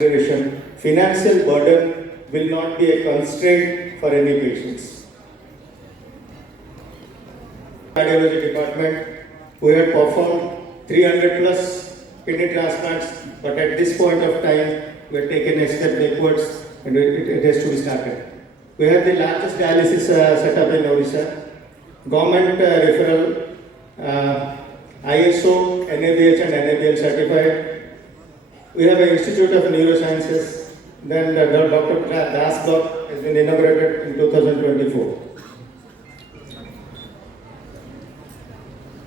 Financial burden will not be a constraint for any patients. Cardiology department, we had performed 300 plus kidney transplants, but at this point of time, we have taken a step backwards and it has to be started. We have the largest dialysis setup in Odisha. Government referral, ISO, NABH and NABL certified. We have an Institute of Neurosciences. Then Dr. Das Block has been inaugurated in 2024.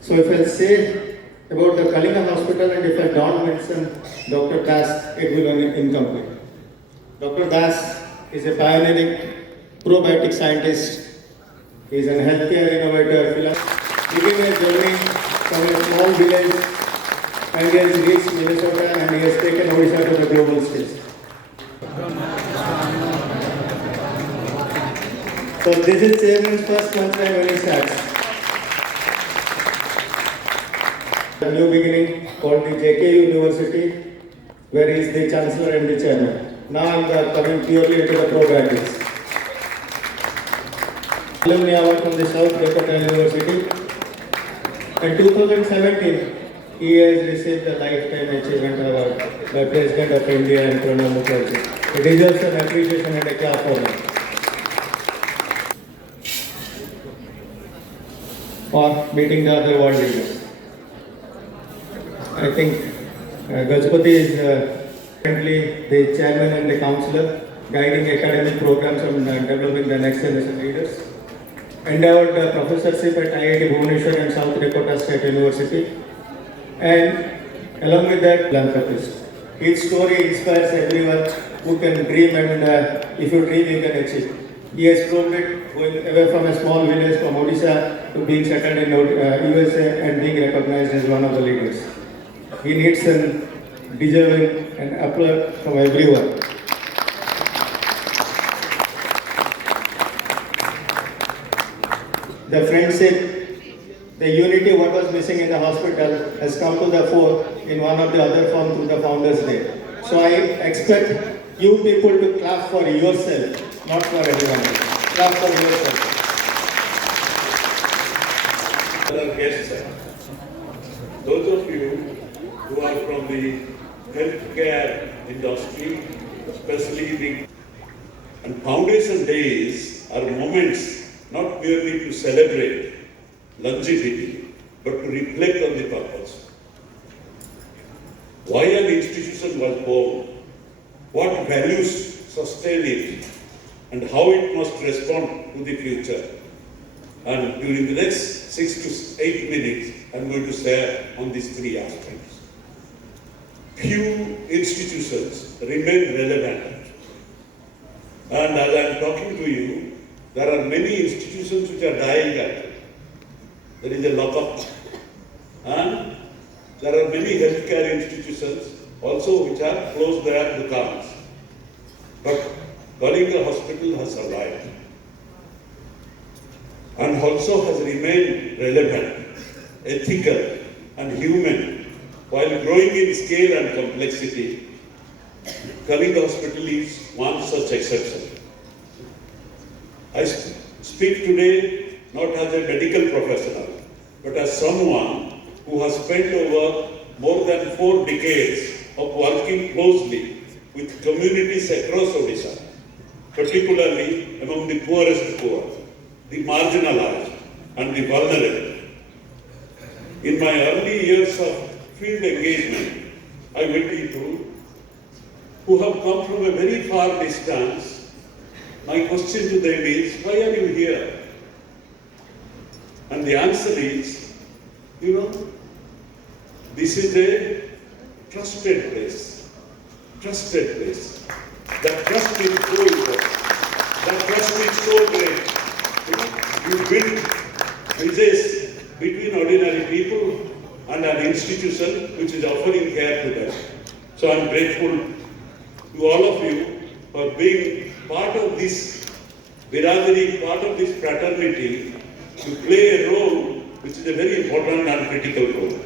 So if I say about the Kalinga Hospital and if I don't mention Dr. Das, it will be incomplete. Dr. Das is a pioneering probiotic scientist. He is a healthcare innovator. He began a journey from a small village and he has reached Minnesota and he has taken Odisha to the global stage. So this is Chairman's first month when he starts. A new beginning called the JKU University, where he is the Chancellor and the Chairman. Now I am coming purely into the probiotics. Alumni award from the South Dakota University. In 2017, he has received the Lifetime Achievement Award by President of India and Pranab Mukherjee. It deserves an appreciation and a clap for him. Or meeting the other world leaders. I think Gajapati is currently the chairman and the councillor, guiding academic programs on developing the next generation leaders. Endowed professorship at IIT Bhubaneswar and South Dakota State University. And along with that, philanthropist. His story inspires everyone who can dream, and if you dream, you can achieve. He has proved it going away from a small village from Odisha to being settled in USA and being recognized as one of the leaders. He needs an deserving and applause from everyone. The friendship, the unity what was missing in the hospital has come to the fore in one of the other forms through the Founders Day. So I expect you people to clap for yourself, not for everyone else. Clap for yourself. Other guests, those of you who are from the healthcare industry, especially the Foundation Days are moments not merely to celebrate longevity, but to reflect on the purpose. Why an institution was born, what values sustain it, and how it must respond to the future. And during the next 6 to 8 minutes, I'm going to share on these three aspects. Few institutions remain relevant. And as I'm talking to you, there are many institutions which are dying out. There is a lockup. And there are many healthcare institutions also which are closed their dukans. But Kalinga Hospital has survived and also has remained relevant, ethical and human while growing in scale and complexity. Kalinga Hospital is one such exception. I speak today not as a medical professional, but as someone who has spent over more than 4 decades of working closely with communities across Odisha, particularly among the poorest poor, the marginalized and the vulnerable. In my early years of field engagement, I met people who have come from a very far distance. My question to them is, why are you here? And the answer is, this is a trusted place. Trusted place. That trust is so important. That trust is so great. You build bridges between ordinary people and an institution which is offering care to them. So I'm grateful to all of you for being part of this biradari, part of this fraternity, to play a role which is a very important and critical role.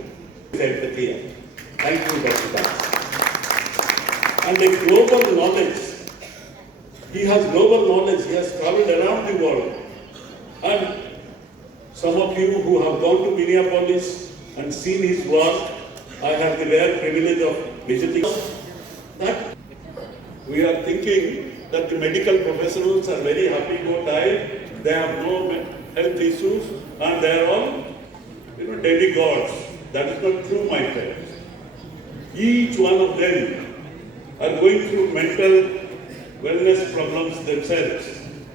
Thank you, Dr. Das. and a global knowledge. He has global knowledge. He has traveled around the world. And some of you who have gone to Minneapolis and seen his work, I have the rare privilege of visiting. That we are thinking that the medical professionals are very happy to die. They have no health issues and they are all, demigods. That is not true, my friends. Each one of them are going through mental wellness problems themselves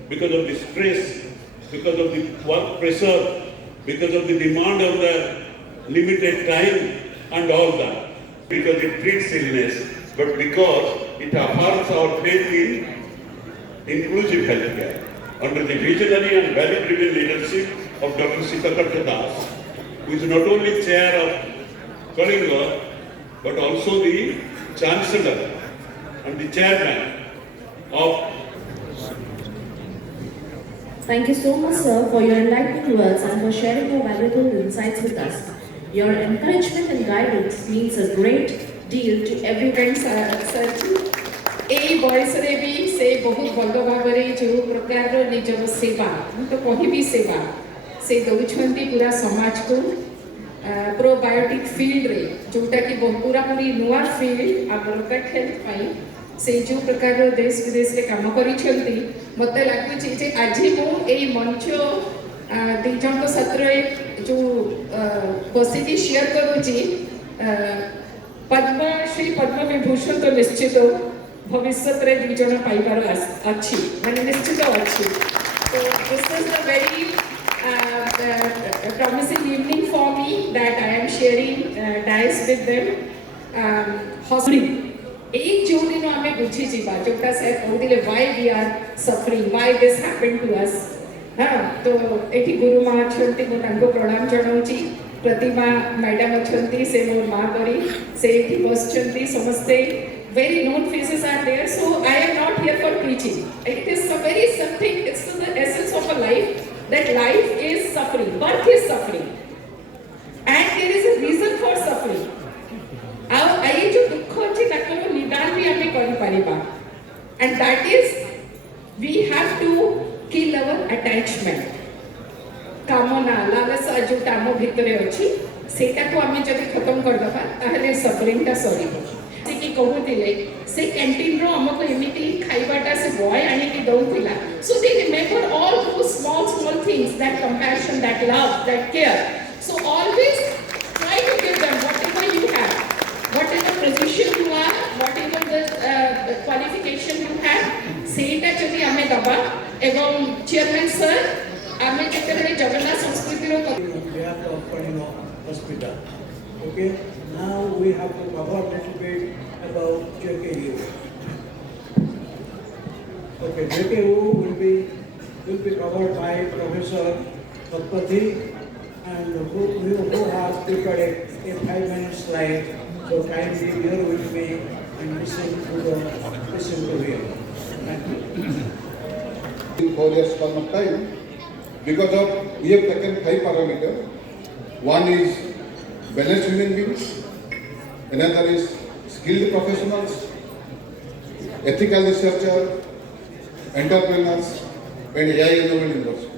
because of the stress, because of the work pressure, because of the demand of the limited time and all that. Because it treats illness, but because it affirms our faith in inclusive healthcare. Under the visionary and value-driven leadership of Dr. Sitakarta Das, who is not only chair of Kalinga, but also the chancellor and the chairman of. Thank you so much, sir, for your enlightening words and for sharing your valuable insights with us. Your encouragement and guidance means a great deal to everyone, sir. এই বয়সরে भी से बहुत भल भाव जो प्रकार निजर सेवा तो कहबी सेवा से दौरान पूरा समाज को प्रोबायोटिक फील्ड रे जोटा कि पूरा पूरी नुआ फील्ड आम लोकल हेल्थ से जो प्रकार देश विदेश रे काम करिसेंती मते लागुची जे आज मु एई मंच दिजन सत्र जो बसिकी शेयर करूची पद्मश्री पद्म विभूषण तो निश्चित भविष्य रे दुईजन पाइबार अच्छी माने निश्चित अच्छी तो this is a very promising evening for me that I am sharing dice with them. एक जो दिन आमे बुझी जीवा जोटा से कहते why we are suffering, why this happened to us. हाँ तो एठी गुरु माँ अच्छी मु तांको प्रणाम जनाऊँची प्रतिमा मैडम अच्छी से मोर माँ करी से एठी बसचंती समस्ते very known faces are there, so I am not here for preaching. It is a very something, it's the essence of a life, that life is suffering, birth is suffering. And there is a reason for suffering. I जो दुख अच्छे ताको निदान भी हमें करी Paribas. And that is, we have to kill our attachment. कामना, लालसा जो तामो भितरे अच्छी, सेटा को हमें जब खत्म कर दबा, ताहले suffering टा सॉरी. कि कहूतिले से कैंटीन रो हमको एमिति खाइबाटा से बॉय आने की दउतिला so they remember all those small things that compassion that love that care so always try to give them whatever you have whatever position you are whatever the qualification you have सेटा जदि हमें दबा एवं chairman sir हमें जेतेबेले जगन्नाथ संस्कृति रो hospital. Okay, now we have to cover a little bit about JKU. Okay, JKU will be covered by Professor Patpati and who has prepared a 5-minute slide. So kindly bear with me and listen to him. Thank you. In 4 years span of time, because of we have taken 5 parameters. One is balanced human beings, another is skilled professionals, ethical researcher, entrepreneurs, and AI enabled university.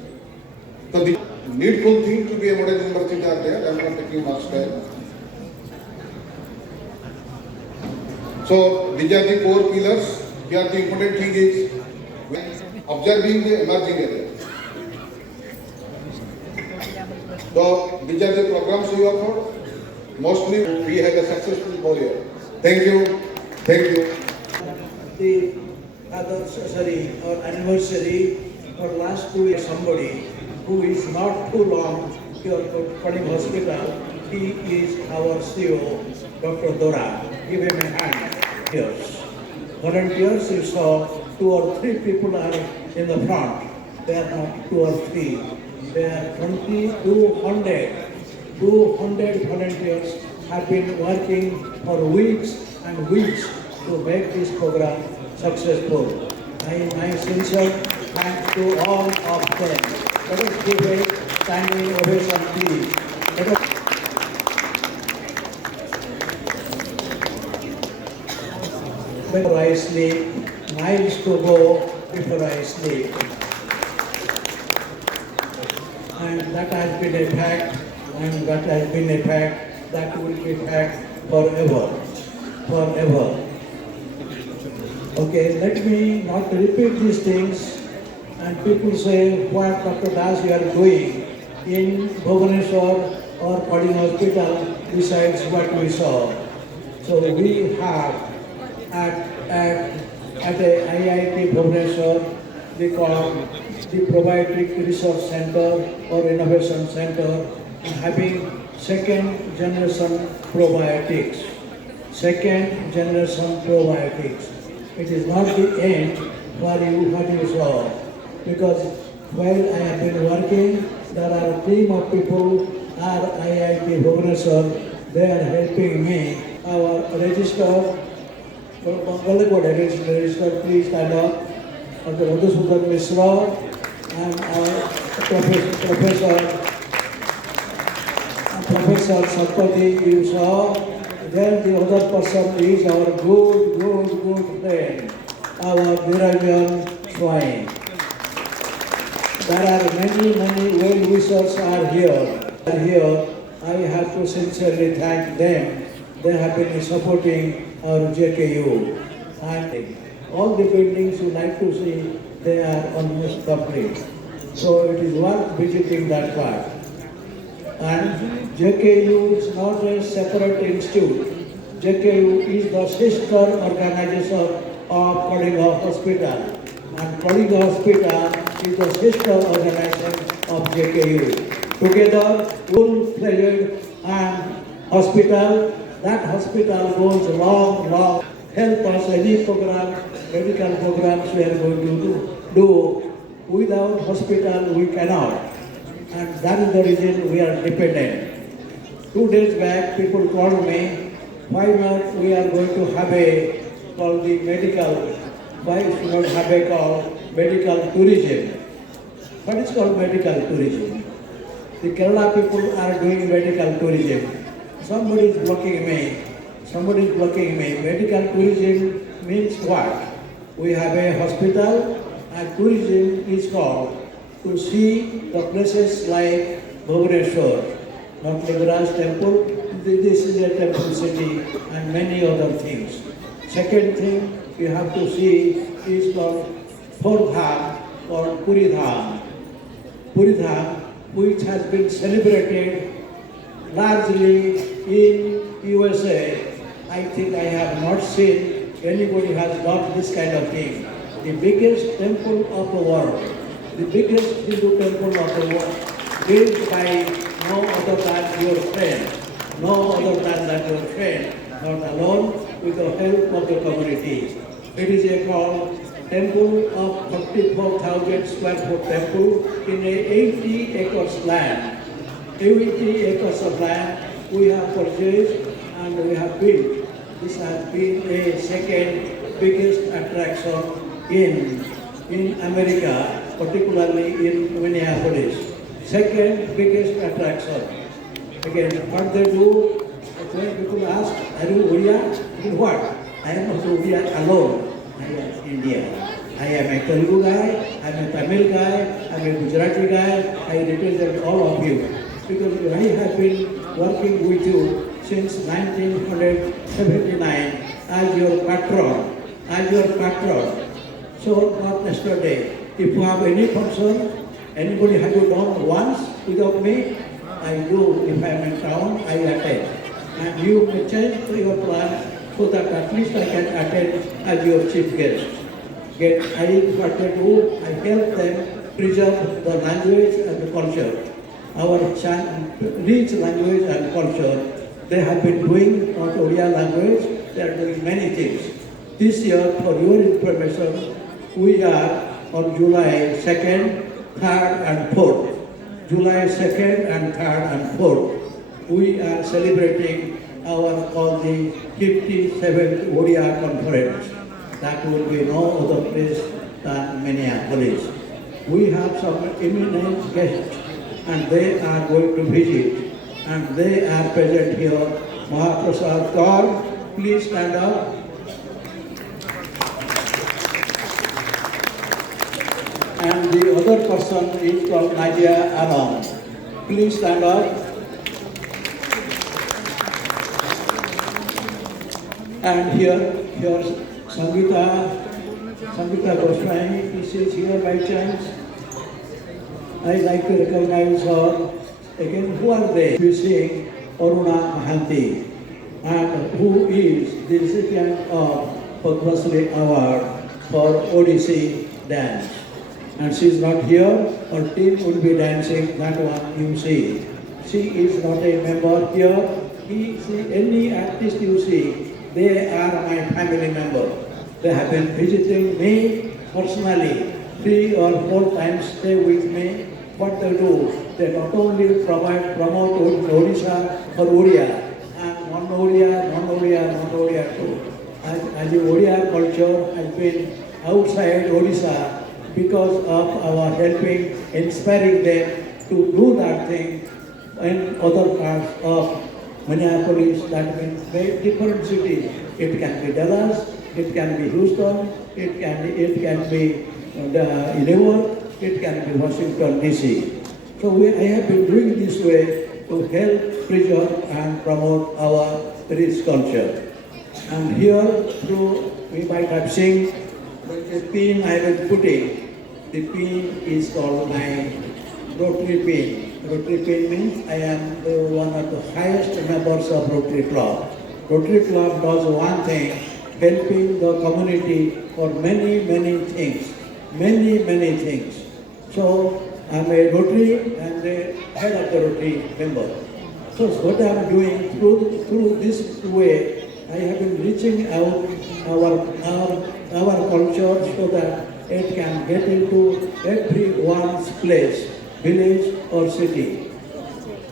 So the needful thing to be a model university are there. I am not taking much time. So these are the 4 pillars. Here the important thing is observing the emerging area. So these are the programs we offer. Mostly we have a successful whole year. Thank you. Thank you. The anniversary for last 2 years, somebody who is not too long here for Kalinga Hospital, he is our CEO, Dr. Dora. Give him a hand. Yes. Volunteers, you saw 2 or 3 people are in the front. They are not 2 or 3. There are 200 volunteers have been working for weeks and weeks to make this program successful. My sincere thanks to all of them. Let us give a standing ovation, please. Let us before I sleep, miles to go before I sleep. And that has been a fact, and that has been a fact, that will be a fact forever, forever. Okay, let me not repeat these things, and people say, what Dr. Das you are doing in Bhubaneswar or Pading Hospital besides what we saw. So we have at a IIT Bhubaneswar, we call the Probiotic Research Center or Innovation Center, having second generation probiotics. Second generation probiotics. It is not the end for you what you saw, because while I have been working, there are a team of people at IIT Bhubaneswar. They are helping me. Our registrar, register, please stand up. Dr. Madhusudan Misra and our Professor Satpathy, you saw. Then the other person is our good friend, our Niranjan Swine. There are many well-wishers are here. I have to sincerely thank them. They have been supporting our JKU. And all the buildings you like to see, they are almost complete. So it is worth visiting that part. And JKU is not a separate institute. JKU is the sister organization of Pading Hospital. And Pading Hospital is the sister organization of JKU. Together, full-fledged and hospital, that hospital goes long, help us any program, medical programs we are going to do. Without hospital, we cannot. And that is the reason we are dependent. 2 days back, people called me, why not we are going to have a called the medical, why should not have a called medical tourism? What is called medical tourism? The Kerala people are doing medical tourism. Somebody is blocking me. Medical tourism means what? We have a hospital and tourism is called to see the places like Bhubaneswar, not Ligaraj temple. This is a temple city and many other things. Second thing you have to see is called fourth dham or Puri Dham. Puri Dham, which has been celebrated largely in USA. I think I have not seen anybody has got this kind of thing. The biggest temple of the world, the biggest Hindu temple of the world, built by no other than your friend, not alone, with the help of the community. It is a called temple of 34,000 square foot temple in a 80 acres land. 80 acres of land we have purchased and we have built. This has been a second biggest attraction in America, particularly in Minneapolis. Second biggest attraction. Again, what they do, when people ask, are you Oriya? In what? I am not Oriya alone. I am India. I am a Telugu guy, I am a Tamil guy, I am a Gujarati guy. I represent all of you. Because I have been working with you since 1979 as your patron. So not yesterday. If you have any function, anybody have you done once without me, I do. If I am in town, I attend. And you may change your plan so that at least I can attend as your chief guest. What they do, I help them preserve the language and the culture. Our rich language and culture, they have been doing not Oriya language, they are doing many things. This year, for your information, we are on July 2nd, 3rd and 4th. July 2nd and 3rd and 4th, we are celebrating our all the 57th Oriya conference. That will be no other place than Minneapolis. We have some eminent guests and they are going to visit and they are present here. Mahaprasad Kaur, please stand up. and the other person is called Nadia Alam. Please stand up. And here's Sangeeta Goswami. This is here by chance. I like to recognize her. Again, who are they? We sing Aruna Mahanti, and who is the recipient of Padma Shri Award for Odissi dance. And she is not here. Her team will be dancing. That one you see. She is not a member here. Any artist you see, they are my family member. They have been visiting me personally 3 or 4 times. Stay with me. What they do, they not only promote Odisha or Odia, and non-Odia too. As the Odia culture has been outside Odisha because of our helping, inspiring them to do that thing in other parts of Minneapolis, that means different cities. It can be Dallas, it can be Houston, it can be New York, it can be Washington DC. So I have been doing this way to help preserve and promote our rich culture. And here, we might have seen the pin I was putting. The pin is called my Rotary pin. Rotary pin means I am one of the highest members of Rotary Club. Rotary Club does one thing, helping the community for many things. Many things. So I'm a Rotary and the head of the Rotary member. So what I'm doing through this way, I have been reaching out our culture so that it can get into everyone's place, village or city.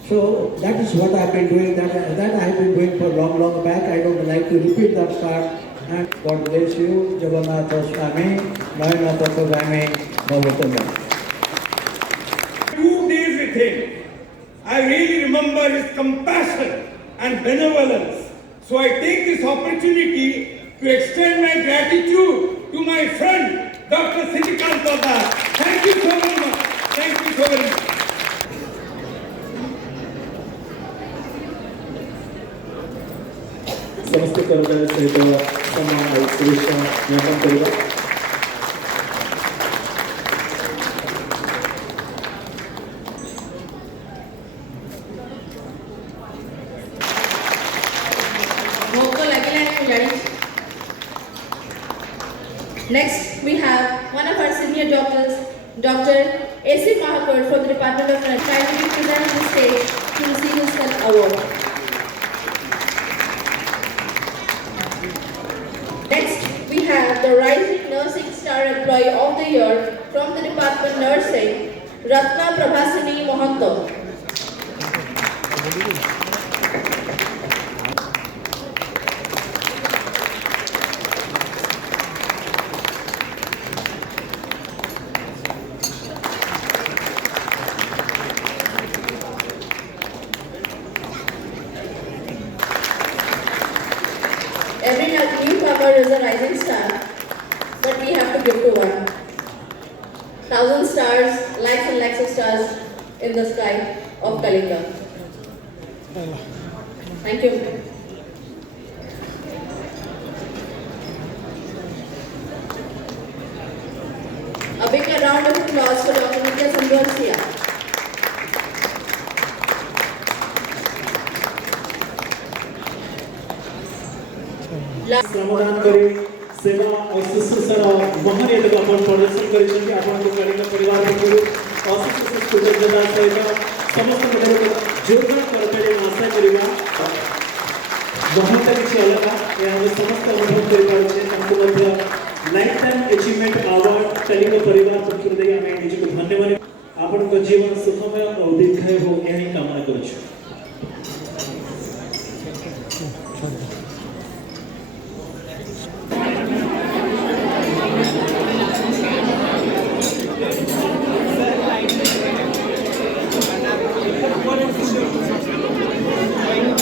So that is what I've been doing. That I have been doing for long back. I don't like to repeat that part. And God bless you, Jagannath Swami, Nayana Patagami, Bhavatama. 2 days with him, I really remember his compassion and benevolence. So I take this opportunity to extend my gratitude to my friend, Dr. Sindikant Das. Thank you so very much. Thank you so very much. समस्त कर्मचारी सहित सम्मान और शुभेच्छा ज्ञापन करिबा। Next, we have one of our senior doctors, Dr. A.C. Mahapur from the Department of Nursing, kindly present on the stage to receive his award. Next, we have the Rising Nursing Star Employee of the Year from the Department of Nursing, Ratna Prabhasini Mohanto. Every newcomer is a rising star, but we have to give to one. 1,000 stars, lakhs and lakhs of stars in the sky of Kalinga. Thank you. A big round of applause for Dr. Nitya Sandhwarsia. श्रमदान करी सेवा और शुश्रूषार महान एक अपन प्रदर्शन करिसेंति आपन को कलिंग परिवार पक्षरु अशेष कृतज्ञता सहित समस्त मध्य जोरदार करताली आशा करिबा बहुत किछि अलग या समस्त अनुभव करि पारुछे हमको मध्य lifetime achievement award Kalinga परिवार पक्षरु दे आमे निजको धन्यवाद आपन को जीवन सुखमय और दीर्घायु हो एही कामना करूछु।